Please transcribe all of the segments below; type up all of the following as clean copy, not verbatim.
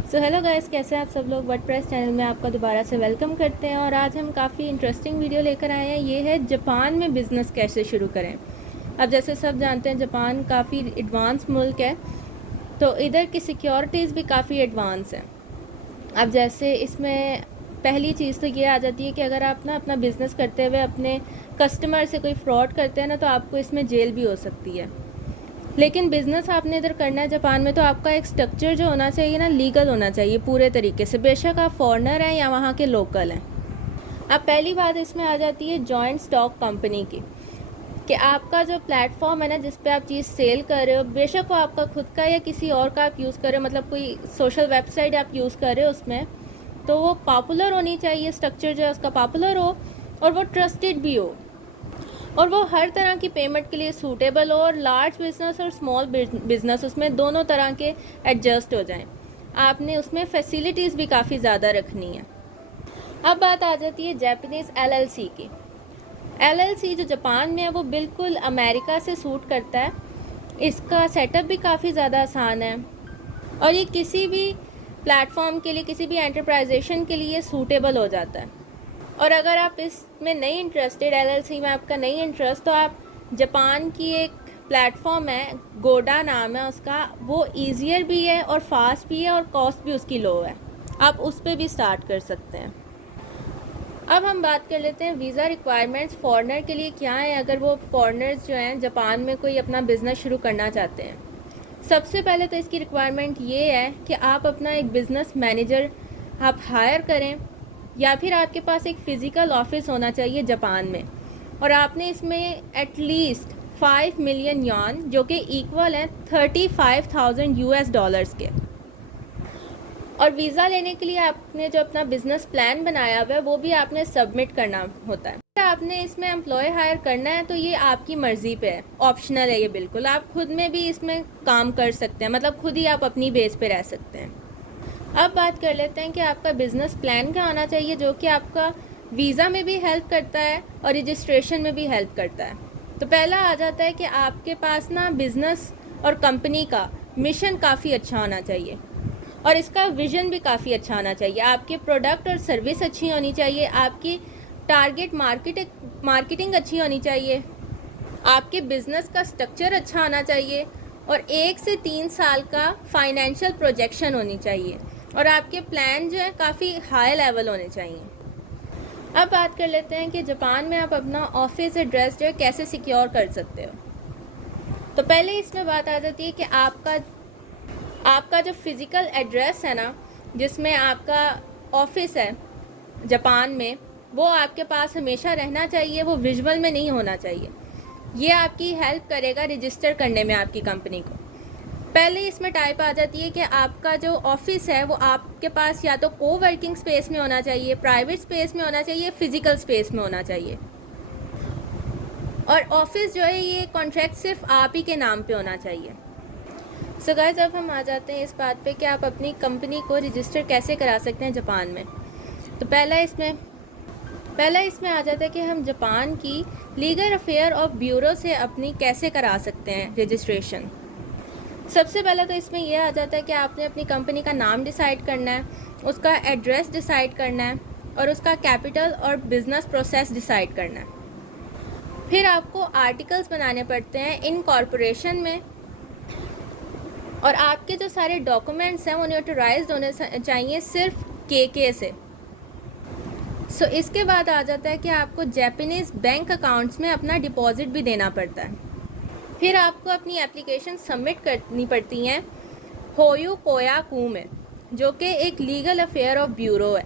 So hello guys, कैसे हैं आप सब लोग। वर्डप्रेस चैनल में आपका दोबारा से वेलकम करते हैं। और आज हम काफ़ी इंटरेस्टिंग वीडियो लेकर आए हैं। ये है जापान में बिज़नेस कैसे शुरू करें। अब जैसे सब जानते हैं जापान काफ़ी एडवांस मुल्क है, तो इधर की सिक्योरिटीज़ भी काफ़ी एडवांस हैं। अब जैसे इसमें पहली चीज़ तो ये आ जाती है कि अगर आप ना अपना बिज़नेस करते हुए अपने कस्टमर से कोई फ्रॉड करते हैं ना, तो आपको इसमें जेल भी हो सकती है। लेकिन बिज़नेस आपने इधर करना है जापान में, तो आपका एक स्ट्रक्चर जो होना चाहिए ना, लीगल होना चाहिए पूरे तरीके से, बेशक आप फॉरेनर हैं या वहाँ के लोकल हैं। अब पहली बात इसमें आ जाती है जॉइंट स्टॉक कंपनी की, कि आपका जो प्लेटफॉर्म है ना जिस पे आप चीज़ सेल कर रहे हो, बेशक वो आपका खुद का या किसी और का आप यूज़ कर रहे हो, मतलब कोई सोशल वेबसाइट आप यूज़ कर रहे हो उसमें, तो वो पॉपुलर होनी चाहिए, स्ट्रक्चर जो है उसका पॉपुलर हो और वो ट्रस्टेड भी हो और वो हर तरह की पेमेंट के लिए सूटेबल हो और लार्ज बिजनेस और स्मॉल बिजनेस उसमें दोनों तरह के एडजस्ट हो जाएं। आपने उसमें फैसिलिटीज़ भी काफ़ी ज़्यादा रखनी है। अब बात आ जाती है जापानीज़ एलएलसी की। एलएलसी जो जापान में है वो बिल्कुल अमेरिका से सूट करता है। इसका सेटअप भी काफ़ी ज़्यादा आसान है और ये किसी भी प्लेटफॉर्म के लिए, किसी भी एंटरप्राइजेशन के लिए सूटेबल हो जाता है। और अगर आप इसमें नहीं इंटरेस्टेड, एलएलसी में आपका नहीं इंटरेस्ट, तो आप जापान की एक प्लेटफॉर्म है, गोडा नाम है उसका, वो ईजियर भी है और फास्ट भी है और कॉस्ट भी उसकी लो है। आप उस पर भी स्टार्ट कर सकते हैं। अब हम बात कर लेते हैं वीज़ा रिक्वायरमेंट्स फॉरेनर के लिए क्या है, अगर वो फॉरेनर्स जो हैं जापान में कोई अपना बिज़नेस शुरू करना चाहते हैं। सबसे पहले तो इसकी रिक्वायरमेंट ये है कि आप अपना एक बिज़नेस मैनेजर आप हायर करें, या फिर आपके पास एक फ़िज़िकल ऑफिस होना चाहिए जापान में, और आपने इसमें एटलीस्ट 5 मिलियन यॉन, जो कि इक्वल है 35,000 यूएस डॉलर्स के। और वीज़ा लेने के लिए आपने जो अपना बिज़नेस प्लान बनाया हुआ है वो भी आपने सबमिट करना होता है। अगर आपने इसमें एम्प्लॉय हायर करना है तो ये आपकी मर्ज़ी पे है, ऑप्शनल है ये बिल्कुल। आप खुद में भी इसमें काम कर सकते हैं, मतलब खुद ही आप अपनी बेस पे रह सकते हैं। अब बात कर लेते हैं कि आपका बिज़नेस प्लान क्या होना चाहिए, जो कि आपका वीज़ा में भी हेल्प करता है और रजिस्ट्रेशन में भी हेल्प करता है। तो पहला आ जाता है कि आपके पास ना बिज़नेस और कंपनी का मिशन काफ़ी अच्छा होना चाहिए और इसका विज़न भी काफ़ी अच्छा होना चाहिए। आपके प्रोडक्ट और सर्विस अच्छी होनी चाहिए, आपकी टारगेट मार्केटिंग अच्छी होनी चाहिए, आपके बिज़नेस का स्ट्रक्चर अच्छा होना चाहिए और 1 से 3 साल का फाइनेंशियल प्रोजेक्शन होनी चाहिए और आपके प्लान जो है काफ़ी हाई लेवल होने चाहिए। अब बात कर लेते हैं कि जापान में आप अपना ऑफिस एड्रेस जो है कैसे सिक्योर कर सकते हो। तो पहले इसमें बात आ जाती है कि आपका जो फिज़िकल एड्रेस है ना, जिसमें आपका ऑफिस है जापान में, वो आपके पास हमेशा रहना चाहिए, वो विजुअल में नहीं होना चाहिए। ये आपकी हेल्प करेगा रजिस्टर करने में आपकी कंपनी को। पहले इसमें टाइप आ जाती है कि आपका जो ऑफिस है वो आपके पास या तो कोवर्किंग स्पेस में होना चाहिए, प्राइवेट स्पेस में होना चाहिए, फिजिकल स्पेस में होना चाहिए। और ऑफिस जो है ये कॉन्ट्रैक्ट सिर्फ आप ही के नाम पे होना चाहिए। सो गाइस, अब हम आ जाते हैं इस बात पे कि आप अपनी कंपनी को रजिस्टर कैसे करा सकते हैं जापान में। तो पहला इसमें आ जाता है कि हम जापान की लीगल अफेयर ऑफ ब्यूरो से अपनी कैसे करा सकते हैं रजिस्ट्रेशन। सबसे पहले तो इसमें यह आ जाता है कि आपने अपनी कंपनी का नाम डिसाइड करना है, उसका एड्रेस डिसाइड करना है और उसका कैपिटल और बिज़नेस प्रोसेस डिसाइड करना है। फिर आपको आर्टिकल्स बनाने पड़ते हैं इन कॉरपोरेशन में, और आपके जो सारे डॉक्यूमेंट्स हैं वो नोटराइज्ड होने चाहिए सिर्फ के से। सो इसके बाद आ जाता है कि आपको जापानीज़ बैंक अकाउंट्स में अपना डिपॉजिट भी देना पड़ता है। फिर आपको अपनी एप्लीकेशन सबमिट करनी पड़ती हैं होयू कोयाकू में, जो कि एक लीगल अफेयर ऑफ ब्यूरो है।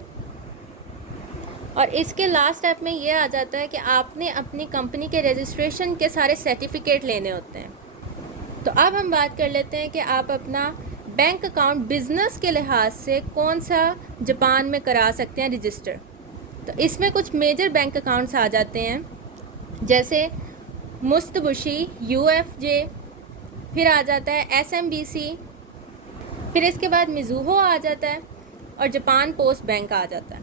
और इसके लास्ट स्टेप में ये आ जाता है कि आपने अपनी कंपनी के रजिस्ट्रेशन के सारे सर्टिफिकेट लेने होते हैं। तो अब हम बात कर लेते हैं कि आप अपना बैंक अकाउंट बिज़नेस के लिहाज से कौन सा जापान में करा सकते हैं रजिस्टर। तो इसमें कुछ मेजर बैंक अकाउंट्स आ जाते हैं, जैसे मुस्तबुशी, यूएफजे, फिर आ जाता है एसएमबीसी, फिर इसके बाद मिज़ूहो आ जाता है और जापान पोस्ट बैंक आ जाता है।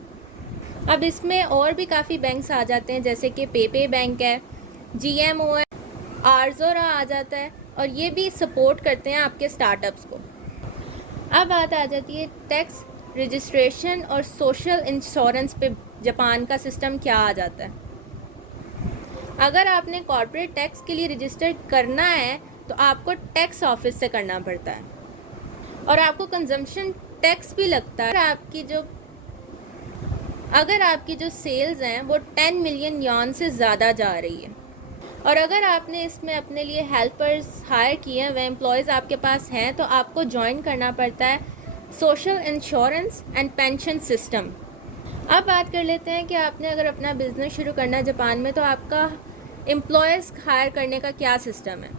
अब इसमें और भी काफ़ी बैंक्स आ जाते हैं, जैसे कि पेपे बैंक है, जीएमओ है, आर्जोरा आ जाता है, और ये भी सपोर्ट करते हैं आपके स्टार्टअप्स को। अब बात आ जाती है टैक्स रजिस्ट्रेशन और सोशल इंश्योरेंस पे जापान का सिस्टम क्या आ जाता है। अगर आपने कॉर्पोरेट टैक्स के लिए रजिस्टर करना है तो आपको टैक्स ऑफिस से करना पड़ता है और आपको कंजम्पशन टैक्स भी लगता है। अगर आपकी जो सेल्स हैं वो 10 मिलियन यॉन से ज़्यादा जा रही है और अगर आपने इसमें अपने लिए हेल्पर्स हायर किए हैं, वह एम्प्लॉयज़ आपके पास हैं, तो आपको ज्वाइन करना पड़ता है social insurance and pension system. अब बात कर लेते हैं कि आपने अगर अपना बिजनेस शुरू करना है जापान में तो आपका एम्प्लॉयज़ हायर करने का क्या सिस्टम है।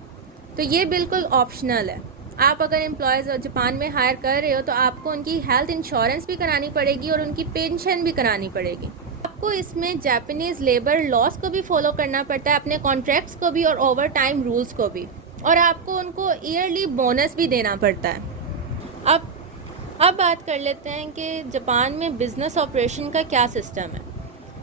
तो ये बिल्कुल ऑप्शनल है। आप अगर एम्प्लॉयज़ जापान में हायर कर रहे हो तो आपको उनकी हेल्थ इंश्योरेंस भी करानी पड़ेगी और उनकी पेंशन भी करानी पड़ेगी। आपको इसमें जापानीज़ लेबर लॉज को भी फॉलो करना पड़ता है, अपने कॉन्ट्रैक्ट्स को भी और ओवर टाइम रूल्स को भी, और आपको उनको ईयरली बोनस भी देना पड़ता है। अब बात कर लेते हैं कि जापान में बिज़नेस ऑपरेशन का क्या सिस्टम है।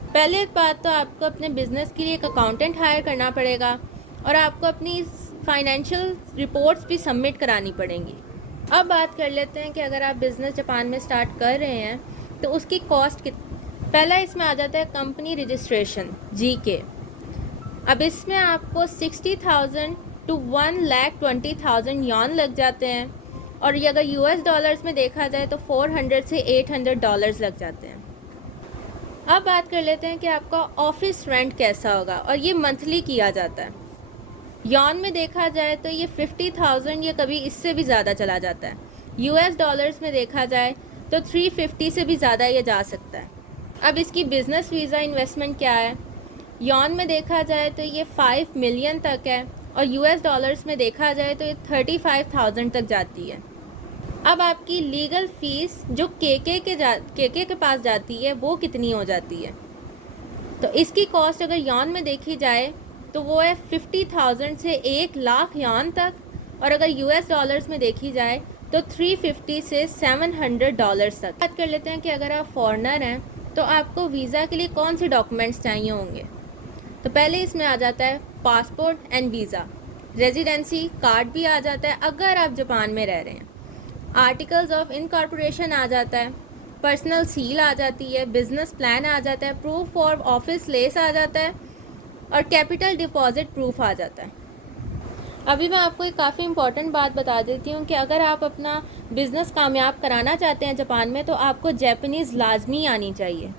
पहले बात तो आपको अपने बिज़नेस के लिए एक अकाउंटेंट हायर करना पड़ेगा और आपको अपनी फाइनेंशियल रिपोर्ट्स भी सबमिट करानी पड़ेंगी। अब बात कर लेते हैं कि अगर आप बिज़नेस जापान में स्टार्ट कर रहे हैं तो उसकी कॉस्ट पहला इसमें आ जाता है कंपनी रजिस्ट्रेशन GK। अब इसमें आपको 60,000 to 1,20,000 यॉन लग जाते हैं और ये अगर US डॉलर्स में देखा जाए तो 400 से 800 डॉलर्स लग जाते हैं। अब बात कर लेते हैं कि आपका ऑफिस रेंट कैसा होगा और ये मंथली किया जाता है। यॉन में देखा जाए तो ये 50,000 या कभी इससे भी ज़्यादा चला जाता है। US डॉलर्स में देखा जाए तो 350 से भी ज़्यादा ये जा सकता है। अब इसकी बिज़नेस वीज़ा इन्वेस्टमेंट क्या है। यॉन में देखा जाए तो ये 5 मिलियन तक है और US डॉलर्स में देखा जाए तो ये 35,000 तक जाती है। अब आपकी लीगल फ़ीस जो केके के पास जाती है वो कितनी हो जाती है। तो इसकी कॉस्ट अगर यॉन में देखी जाए तो वो है 50,000 से 1 लाख यॉन तक, और अगर US डॉलर्स में देखी जाए तो 350 से 700 डॉलर्स तक। बात कर लेते हैं कि अगर आप फॉरेनर हैं तो आपको वीज़ा के लिए कौन से डॉक्यूमेंट्स चाहिए होंगे। तो पहले इसमें आ जाता है passport and visa, residency card भी आ जाता है अगर आप जापान में रह रहे हैं, आर्टिकल्स ऑफ इनकॉर्पोरेशन आ जाता है, पर्सनल सील आ जाती है, बिजनेस प्लान आ जाता है, प्रूफ ऑफ ऑफिस लेस आ जाता है और कैपिटल डिपॉजिट प्रूफ आ जाता है। अभी मैं आपको एक काफ़ी इंपॉर्टेंट बात बता देती हूँ कि अगर आप अपना बिज़नेस कामयाब कराना चाहते हैं जापान में तो आपको जापानीज़ लाजमी आनी चाहिए।